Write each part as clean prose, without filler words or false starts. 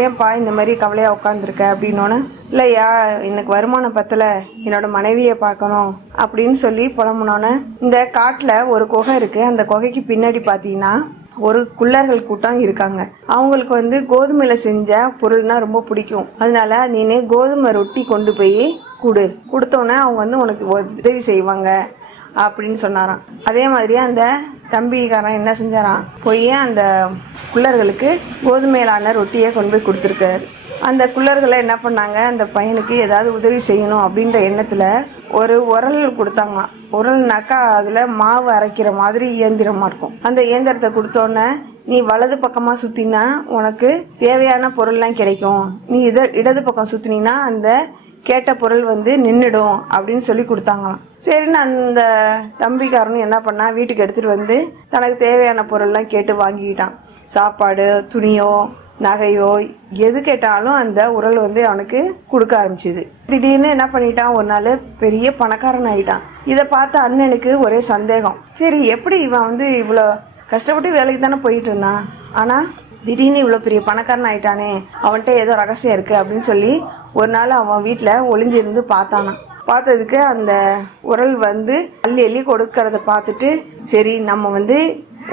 ஏன்பா இந்த மாதிரி கவலையாக உட்காந்துருக்க அப்படின்னோன்னு, இல்லையா எனக்கு வருமானம் பத்தலை, என்னோட மனைவியை பார்க்கணும் அப்படின்னு சொல்லி புலம்புனோன்னே, இந்த காட்டில் ஒரு குகை இருக்குது, அந்த குகைக்கு பின்னாடி பார்த்தீங்கன்னா ஒரு குள்ளர்கள் கூட்டம் இருக்காங்க. அவங்களுக்கு கோதுமையில் செஞ்ச பொருள்னா ரொம்ப பிடிக்கும். அதனால நீனே கோதுமை ரொட்டி கொண்டு போய் கொடுத்தோன்னே அவங்க உனக்கு உதவி செய்வாங்க அப்படின்னு சொன்னாராம். அதே மாதிரி அந்த தம்பிக்காரன் என்ன செஞ்சாராம், போய் அந்த குள்ளர்களுக்கு கோதுமையிலான ரொட்டியை கொண்டு போய் கொடுத்துருக்காரு. அந்த குள்ளர்களை என்ன பண்ணாங்க, அந்த பையனுக்கு ஏதாவது உதவி செய்யணும் அப்படின்ற எண்ணத்தில் ஒரு உரல் கொடுத்தாங்களாம். உரல்னாக்கா அதில் மாவு அரைக்கிற மாதிரி இயந்திரமாக இருக்கும். அந்த இயந்திரத்தை கொடுத்தோன்னே, நீ வலது பக்கமாக சுற்றினா உனக்கு தேவையான பொருள்லாம் கிடைக்கும், நீ இடது பக்கம் சுற்றினா அந்த கேட்ட பொருள் நின்றுடும் அப்படின்னு சொல்லி கொடுத்தாங்களாம். சரின்னு அந்த தம்பிக்காரனும் என்ன பண்ணா, வீட்டுக்கு எடுத்துகிட்டு தனக்கு தேவையான பொருள்லாம் கேட்டு வாங்கிக்கிட்டான். சாப்பாடு, துணியோ, நகையோ, எது கேட்டாலும் அந்த உரல் அவனுக்கு கொடுக்க ஆரம்பிச்சுது. திடீர்னு என்ன பண்ணிட்டான், ஒரு நாள் பெரிய பணக்காரன் ஆகிட்டான். இதை பார்த்த அண்ணனுக்கு ஒரே சந்தேகம். சரி, எப்படி இவன் இவ்வளோ கஷ்டப்பட்டு வேலைக்கு தானே போயிட்டு இருந்தான், ஆனால் திடீர்னு இவ்வளோ பெரிய பணக்காரன் ஆகிட்டானே, அவன்கிட்ட ஏதோ ரகசியம் இருக்குது அப்படின்னு சொல்லி ஒரு நாள் அவன் வீட்டில் ஒளிஞ்சிருந்து பார்த்தானான். பார்த்ததுக்கு அந்த உரல் அள்ளி அள்ளி கொடுக்கறத பார்த்துட்டு, சரி நம்ம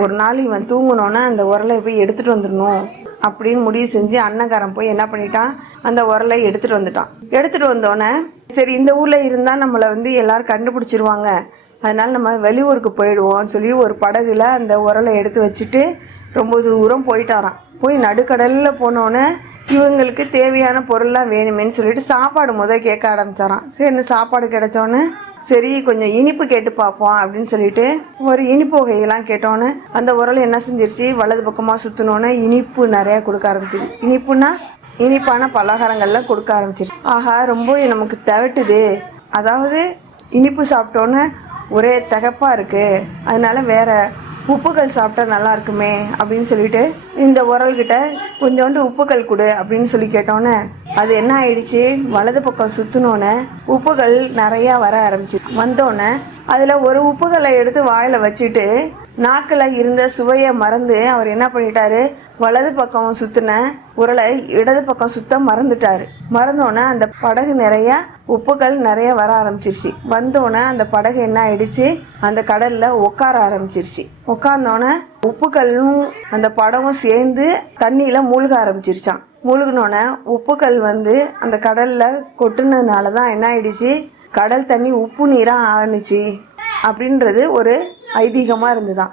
ஒரு நாள் இவன் தூங்கணுன்னா அந்த உரலை போய் எடுத்துகிட்டு வந்துடணும் அப்படின்னு முடிவு செஞ்சு அண்ணக்காரன் போய் என்ன பண்ணிட்டான், அந்த உரலை எடுத்துகிட்டு வந்துட்டான். எடுத்துகிட்டு வந்தோடனே, சரி இந்த ஊரில் இருந்தால் நம்மளை எல்லாரும் கண்டுபிடிச்சிருவாங்க, அதனால நம்ம வெளியூருக்கு போயிடுவோம்னு சொல்லி ஒரு படகுல அந்த உரலை எடுத்து வச்சுட்டு ரொம்ப தூரம் போயிட்டாராம். போய் நடுக்கடலில் போனோன்னே இவங்களுக்கு தேவையான பொருள்லாம் வேணுமேன்னு சொல்லிட்டு சாப்பாடு கேட்க ஆரம்பிச்சாராம். சரி, சாப்பாடு கிடைச்சோன்னே சரி கொஞ்சம் இனிப்பு கேட்டு பார்ப்போம் அப்படின்னு சொல்லிட்டு ஒரு இனிப்பு வகையெல்லாம் கேட்டோன்னே அந்த உரல் என்ன செஞ்சிருச்சு, வலது பக்கமாக சுற்றினோன்னே இனிப்பு நிறையா கொடுக்க ஆரம்பிச்சிருச்சு. இனிப்பான பலகாரங்கள்லாம் கொடுக்க ஆரம்பிச்சிருச்சு. ஆஹா, ரொம்ப நமக்கு தவிட்டுது, அதாவது இனிப்பு சாப்பிட்டோன்னே ஒரே தகப்பாக இருக்குது, அதனால வேற உப்புக்கள் சாப்பிட்டா நல்லா இருக்குமே அப்படின்னு சொல்லிட்டு இந்த உரல்கிட்ட கொஞ்சோண்டு உப்புக்கள் கொடு அப்படின்னு சொல்லி கேட்டோன்னே அது என்ன ஆயிடுச்சு, வலது பக்கம் சுற்றினோன்னே உப்புகள் நிறையா வர ஆரம்பிச்சு. வந்தோடனே அதில் ஒரு உப்புகளை எடுத்து வாயில் வச்சுட்டு நாக்கில் இருந்த சுவையை மறந்து அவர் என்ன பண்ணிட்டாரு, வலது பக்கம் சுற்றின உரலை இடது பக்கம் சுத்த மறந்துட்டாரு. மறந்தோன்னே அந்த படகு நிறைய உப்புகள் நிறைய வர ஆரம்பிச்சிருச்சு. வந்தோடனே அந்த படகு என்ன ஆயிடுச்சு, அந்த கடல்ல உட்கார ஆரம்பிச்சிருச்சு. உட்கார்ந்தோன்னே உப்புகளும் அந்த படகும் சேர்ந்து தண்ணியில மூழ்க ஆரம்பிச்சிருச்சான். மூழ்கினோன்னே உப்புகள் அந்த கடல்ல கொட்டுனதுனால தான் என்ன ஆயிடுச்சு, கடல் தண்ணி உப்பு நீரா ஆணுச்சு அப்படின்றது ஒரு ஐதீகமா இருந்துதான்.